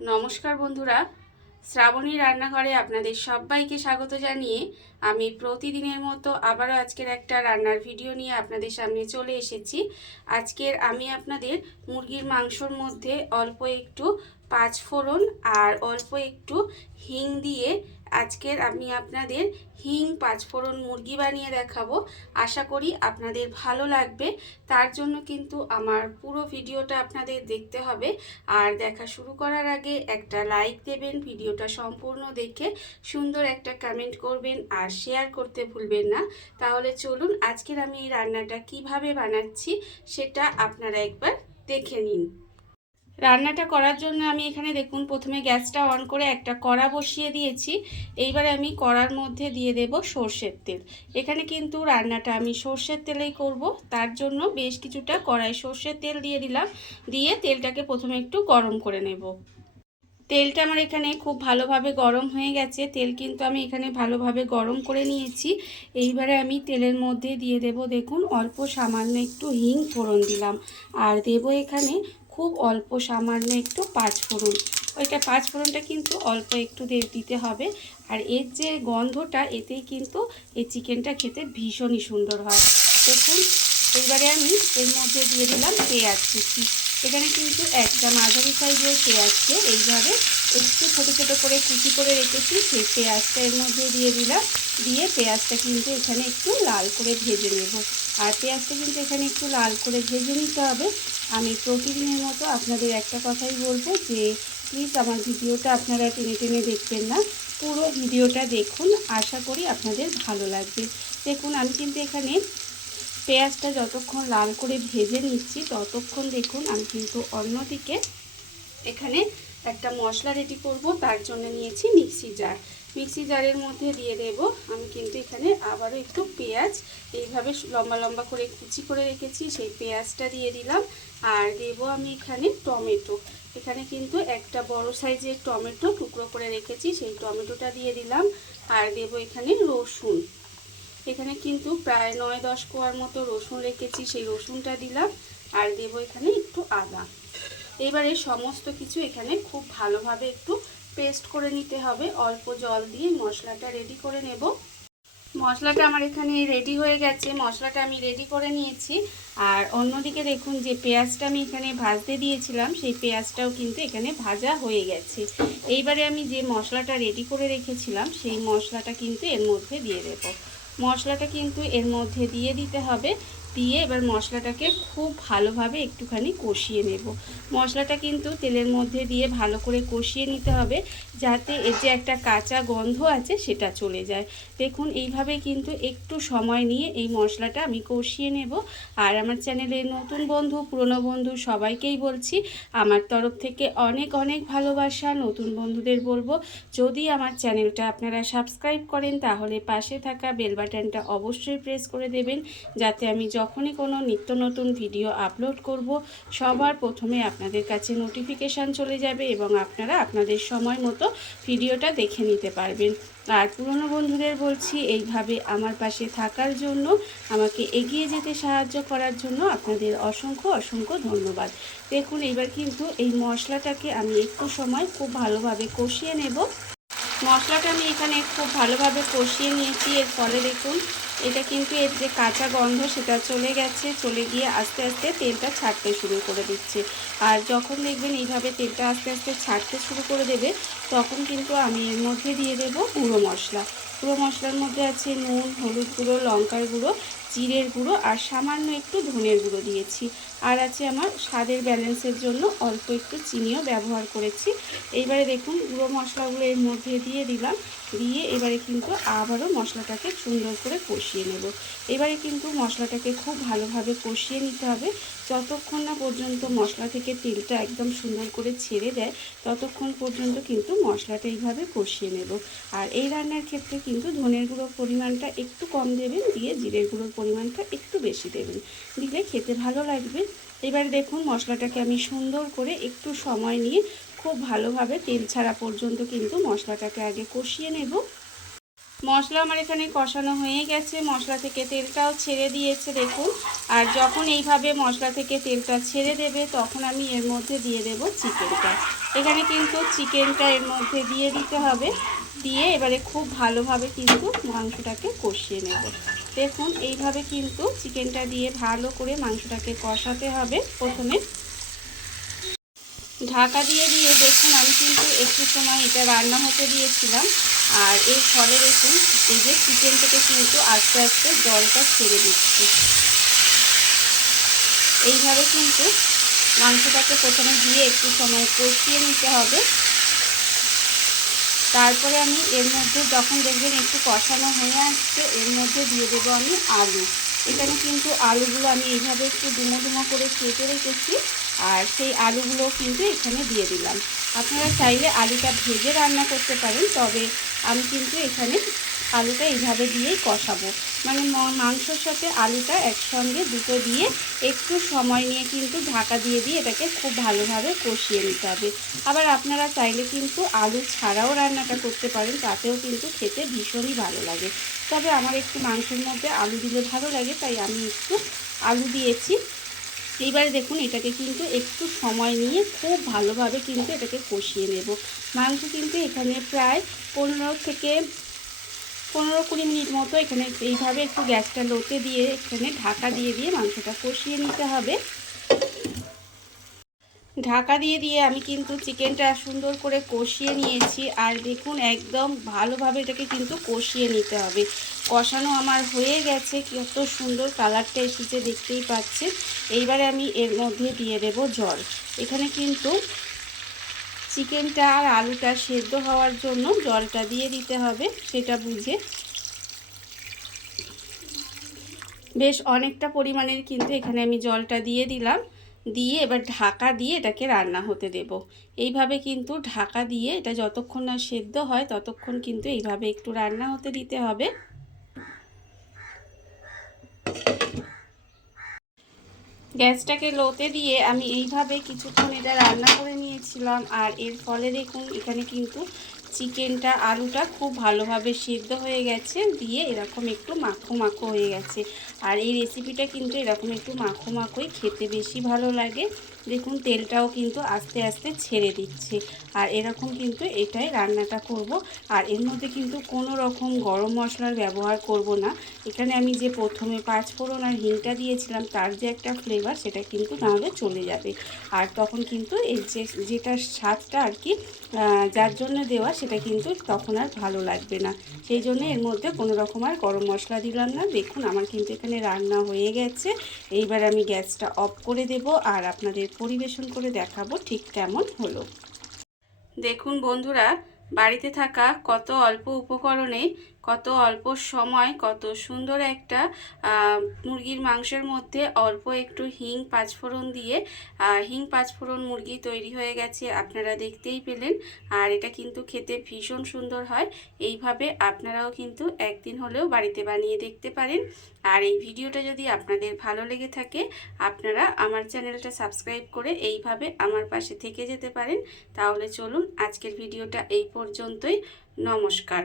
নমস্কার বন্ধুরা, শ্রাবণী রান্নাঘরে আপনাদের সবাইকে স্বাগত জানিয়ে আমি প্রতিদিনের মতো আবারও আজকের একটা রান্নার ভিডিও নিয়ে আপনাদের সামনে চলে এসেছি। আজকের আমি আপনাদের মুরগির মাংসর মধ্যে অল্প একটু পাঁচফোড়ন আর অল্প একটু হিং দিয়ে আজকের আমি আপনাদের হিং পাঁচফোড়ন মুরগি বানিয়ে দেখাবো। আশা করি আপনাদের ভালো লাগবে। তার জন্য কিন্তু আমার পুরো ভিডিওটা আপনাদের দেখতে হবে। আর দেখা শুরু করার আগে একটা লাইক দেবেন, ভিডিওটা সম্পূর্ণ দেখে সুন্দর একটা কমেন্ট করবেন আর শেয়ার করতে ভুলবেন না। তাহলে চলুন আজকের আমি এই রান্নাটা কিভাবে বানাচ্ছি সেটা আপনারা একবার দেখে নিন। রান্নাটা করার জন্য আমি এখানে দেখুন প্রথমে গ্যাসটা অন করে একটা কড়া বসিয়ে দিয়েছি। এইবারে আমি কড়ার মধ্যে দিয়ে দেব সর্ষের তেল। এখানে কিন্তু রান্নাটা আমি সর্ষের তেলেই করব, তার জন্য বেশ কিছুটা কড়াই সর্ষের তেল দিয়ে দিলাম। দিয়ে তেলটাকে প্রথমে একটু গরম করে নেব। তেলটা আমার এখানে খুব ভালোভাবে গরম হয়ে গেছে। তেল কিন্তু আমি এখানে ভালোভাবে গরম করে নিয়েছি। এইবারে আমি তেলের মধ্যে দিয়ে দেব দেখুন অল্প সামান্য একটু হিং ফোড়ন দিলাম। আর দেব এখানে খুব অল্প সামান্য একটু পাঁচফোড়ন। ওইটা পাঁচফোড়নটা কিন্তু অল্প একটু দিতে হবে। আর এর যে গন্ধটা, এতেই কিন্তু এই চিকেনটা খেতে ভীষণই সুন্দর হয়। দেখুন এইবারে আমি এর মধ্যে দিয়ে দিলাম পেঁয়াজ কুচি। এখানে কিন্তু একটা মাঝারি সাইজের পেঁয়াজকে এইভাবে একটু ছোটো ছোটো করে কুচি করে রেখেছি, সেই পেঁয়াজটা এর মধ্যে দিয়ে দিলাম। দিয়ে পেঁয়াজটা কিন্তু এখানে একটু লাল করে ভেজে নেব। আর পেঁয়াজটা কিন্তু এখানে একটু লাল করে ভেজে নিতে হবে। আমি প্রতিদিনের মতো আপনাদের একটা কথাই বলবো যে প্লিজ আমার ভিডিওটা আপনারা টেনে টেনে দেখবেন না, পুরো ভিডিওটা দেখুন। আশা করি আপনাদের ভালো লাগবে। দেখুন আমি কিন্তু এখানে পেঁয়াজটা যতক্ষণ লাল করে ভেজে নিচ্ছি ততক্ষণ দেখুন আমি কিন্তু অন্যদিকে এখানে একটা মশলা রেডি করব। তার জন্য নিয়েছি মিক্সি জার। মিক্সি জারের মধ্যে দিয়ে দেব আমি কিন্তু এখানে আবারও একটু পেঁয়াজ এইভাবে লম্বা লম্বা করে কুচি করে রেখেছি, সেই পেঁয়াজটা দিয়ে দিলাম। আর দেব আমি এখানে টমেটো। এখানে কিন্তু একটা বড় সাইজের টমেটো টুকরো করে রেখেছি, সেই টমেটোটা দিয়ে দিলাম। আর দেব এখানে রসুন। এখানে কিন্তু প্রায় 9-10 কোয়ার মতো রসুন রেখেছি, সেই রসুনটা দিলাম। আর দেব এখানে একটু আদা। এবারে সমস্ত কিছু এখানে খুব ভালোভাবে একটু পেস্ট করে নিতে হবে। অল্প জল দিয়ে মশলাটা রেডি করে নেব। মশলাটা আমার এখানে রেডি হয়ে গেছে, মশলাটা আমি রেডি করে নিয়েছি। আর অন্যদিকে দেখুন যে পেঁয়াজটা আমি এখানে ভাজতে দিয়েছিলাম, সেই পেঁয়াজটাও কিন্তু এখানে ভাজা হয়ে গেছে। এইবারে আমি যে মশলাটা রেডি করে রেখেছিলাম সেই মশলাটা কিন্তু এর মধ্যে দিয়ে দেব। মশলাটা কিন্তু এর মধ্যে দিয়ে দিতে হবে। দিয়ে এবার মশলাটাকে খুব ভালোভাবে একটুখানি কষিয়ে নেব। মশলাটা কিন্তু তেলের মধ্যে দিয়ে ভালো করে কষিয়ে নিতে হবে, যাতে এর যে একটা কাঁচা গন্ধ আছে সেটা চলে যায়। দেখুন এইভাবে কিন্তু একটু সময় নিয়ে এই মশলাটা আমি কষিয়ে নেব। আর আমার চ্যানেলের নতুন বন্ধু পুরনো বন্ধু সবাইকেই বলছি আমার তরফ থেকে অনেক অনেক ভালোবাসা। নতুন বন্ধুদের বলবো যদি আমার চ্যানেলটা আপনারা সাবস্ক্রাইব করেন তাহলে পাশে থাকা বেল বাটনটা অবশ্যই প্রেস করে দেবেন, যাতে আমি যখনই কোনো নিত্য নতুন ভিডিও আপলোড করব সবার প্রথমে আপনাদের কাছে নোটিফিকেশান চলে যাবে এবং আপনারা আপনাদের সময় মতো ভিডিওটা দেখে নিতে পারবেন। আর পুরনো বন্ধুদের বলছি এইভাবে আমার পাশে থাকার জন্য, আমাকে এগিয়ে যেতে সাহায্য করার জন্য আপনাদের অসংখ্য অসংখ্য ধন্যবাদ। দেখুন এবার কিন্তু এই মশলাটাকে আমি একটু সময় খুব ভালোভাবে কষিয়ে নেব। মশলাটা আমি এখানে খুব ভালোভাবে কষিয়ে নিয়েছি। এর ফলে দেখুন এটা কিন্তু এর যে কাঁচা গন্ধ সেটা চলে গেছে, চলে গিয়ে আস্তে আস্তে তেলটা ছাড়তে শুরু করে দিচ্ছে। আর যখন দেখবেন এইভাবে তেলটা আস্তে আস্তে ছাড়তে শুরু করে দেবে তখন কিন্তু আমি এর মধ্যে দিয়ে দেব গুঁড়ো মশলা। গুঁড়ো মশলার মধ্যে আছে নুন, হলুদ গুঁড়ো, লঙ্কার গুঁড়ো, জিরের গুঁড়ো আর সামান্য একটু ধনের গুঁড়ো দিয়েছি। আর আছে আমার স্বাদের ব্যালেন্সের জন্য অল্প একটু চিনিও ব্যবহার করেছি। এইবারে দেখুন গুঁড়ো মশলাগুলো এর মধ্যে দিয়ে দিলাম। দিয়ে এবারে কিন্তু আবারও মশলাটাকে সুন্দর করে কষিয়ে নেব। এবারে কিন্তু মশলাটাকে খুব ভালোভাবে কষিয়ে নিতে হবে। যতক্ষণ না পর্যন্ত মশলা থেকে তেলটা একদম সুন্দর করে ছেড়ে দেয় ততক্ষণ পর্যন্ত কিন্তু মশলাটা এইভাবে কষিয়ে নেব। আর এই রান্নার ক্ষেত্রে কিন্তু ধনের গুঁড়োর পরিমাণটা একটু কম দেবেন, দিয়ে জিরের গুঁড়োর পরিমাণটা একটু বেশি দেবেন, দিলে খেতে ভালো লাগবে। এবারে দেখুন মশলাটাকে আমি সুন্দর করে একটু সময় নিয়ে খুব ভালোভাবে তেল ছাড়া পর্যন্ত কিন্তু মশলাটাকে আগে কষিয়ে নেব। মশলা আমার এখানে কষানো হয়ে গেছে, মশলা থেকে তেলটাও ছেড়ে দিয়েছে দেখুন। আর যখন এইভাবে মশলা থেকে তেলটা ছেড়ে দেবে তখন আমি এর মধ্যে দিয়ে দেব চিকেনটা। এখানে কিন্তু চিকেনটা এর মধ্যে দিয়ে দিতে হবে, দিয়ে এবারে খুব ভালোভাবে কিন্তু মাংসটাকে কষিয়ে নেব। দেখুন এইভাবে কিন্তু চিকেনটা দিয়ে ভালো করে মাংসটাকে কষাতে হবে। প্রথমে ঢাকা দিয়ে দিয়ে দেখুন আমি কিন্তু একটু সময় এটা রান্না হতে দিয়েছিলাম, আর এর ফলে দেখুন এই যে চিকেন থেকে কিন্তু আস্তে আস্তে জলটা ছেড়ে দিচ্ছি। এইভাবে কিন্তু মাংসটাকে প্রথমে দিয়ে একটু সময় কষিয়ে নিতে হবে। তারপরে আমি এর মধ্যে যখন দেখবেন একটু কষানো হয়ে আসছে, এর মধ্যে দিয়ে দেবো আমি আলু। এখানে কিন্তু আলুগুলো আমি এইভাবে একটু ডুমো ডুমো করে কেটে রেখেছি, আর সেই আলুগুলো কিন্তু এখানে দিয়ে দিলাম। আপনারা চাইলে আলুটা ভেজে রান্না করতে পারেন, তবে আমি কিন্তু এখানে আলুটা এইভাবে দিয়েই কষাবো, মানে মাংসর সাথে আলুটা একসঙ্গে দুটো দিয়ে একটু সময় নিয়ে কিন্তু ঢাকা দিয়ে দিয়ে এটাকে খুব ভালোভাবে কষিয়ে নিতে হবে। আবার আপনারা চাইলে কিন্তু আলু ছাড়াও রান্নাটা করতে পারেন, তাতেও কিন্তু খেতে ভীষণই ভালো লাগে। তবে আমার একটু মাংসের মধ্যে আলু দিলে ভালো লাগে, তাই আমি একটু আলু দিয়েছি। এইবারে দেখুন এটাকে কিন্তু একটু সময় নিয়ে খুব ভালোভাবে কিন্তু এটাকে কষিয়ে নেব। মাংস কিন্তু এখানে প্রায় 15-20 মিনিট মতো এখানে এইভাবে একটু গ্যাসটা লোতে দিয়ে এখানে ঢাকা দিয়ে দিয়ে মাংসটা কষিয়ে নিতে হবে। ঢাকা দিয়ে দিয়ে আমি কিন্তু চিকেনটা সুন্দর করে কষিয়ে নিয়েছি, আর দেখুন একদম ভালোভাবে এটাকে কিন্তু কষিয়ে নিতে হবে। কষানো আমার হয়ে গেছে, কত সুন্দর কালারটা এসেছে দেখতেই পাচ্ছেন। এইবারে আমি এর মধ্যে দিয়ে দেব জল। এখানে কিন্তু চিকেনটা আর আলুটা সেদ্ধ হওয়ার জন্য জলটা দিয়ে দিতে হবে, সেটা বুঝে। বেশ অনেকটা পরিমাণের কিন্তু এখানে আমি জলটা দিয়ে দিলাম, দিয়ে এবার ঢাকা দিয়ে এটাকে রান্না হতে দেব। এইভাবে কিন্তু ঢাকা দিয়ে এটা যতক্ষণ না সেদ্ধ হয় ততক্ষণ কিন্তু এইভাবে একটু রান্না হতে দিতে হবে। গ্যাসটাকে লোতে দিয়ে আমি এইভাবে কিছুক্ষণ এটা রান্না করে নিয়েছিলাম, আর এর ফলে দেখুন এখানে কিন্তু চিকেনটা আলুটা খুব ভালোভাবে সিদ্ধ হয়ে গেছে, দিয়ে এরকম একটু মাখো মাখো হয়ে গেছে। আর এই রেসিপিটা কিন্তু এরকম একটু মাখো মাখোই খেতে বেশি ভালো লাগে। দেখুন তেলটাও কিন্তু আস্তে আস্তে ছেড়ে দিচ্ছে, আর এরকম কিন্তু এটাই রান্নাটা করব। আর এর মধ্যে কিন্তু কোনো রকম গরম মশলার ব্যবহার করব না। এখানে আমি যে প্রথমে 5 ফোড়ন আর হিংটা দিয়েছিলাম, তার যে একটা ফ্লেভার সেটা কিন্তু নাহলে চলে যাবে, আর তখন কিন্তু এই যেটা স্বাদটা আর কি যার জন্য দেওয়া সেটা কিন্তু তখন আর ভালো লাগবে না। সেই জন্য এর মধ্যে কোনো রকম আর গরম মশলা দিলাম না। দেখুন আমার কিন্তু এখানে রান্না হয়ে গেছে। এইবার আমি গ্যাসটা অফ করে দেব, আর আপনাদের পরিবেশন করে দেখাবো ঠিক কেমন হলো। দেখুন বন্ধুরা, বাড়িতে থাকা কত অল্প উপকরণে কত অল্প সময় কত সুন্দর একটা মুরগির মাংসের মধ্যে অল্প একটু হিং 5 ফোড়ন দিয়ে হিং 5 ফোড়ন মুরগি তৈরি হয়ে গেছে, আপনারা দেখতেই পেলেন। আর এটা কিন্তু খেতে ভীষণ সুন্দর হয়। এইভাবে আপনারাও কিন্তু একদিন হলেও বাড়িতে বানিয়ে দেখতে পারেন। আর এই ভিডিওটা যদি আপনাদের ভালো লেগে থাকে, আপনারা আমার চ্যানেলটা সাবস্ক্রাইব করে এইভাবে আমার পাশে থেকে যেতে পারেন। তাহলে চলুন আজকের ভিডিওটা এই পর্যন্তই। নমস্কার।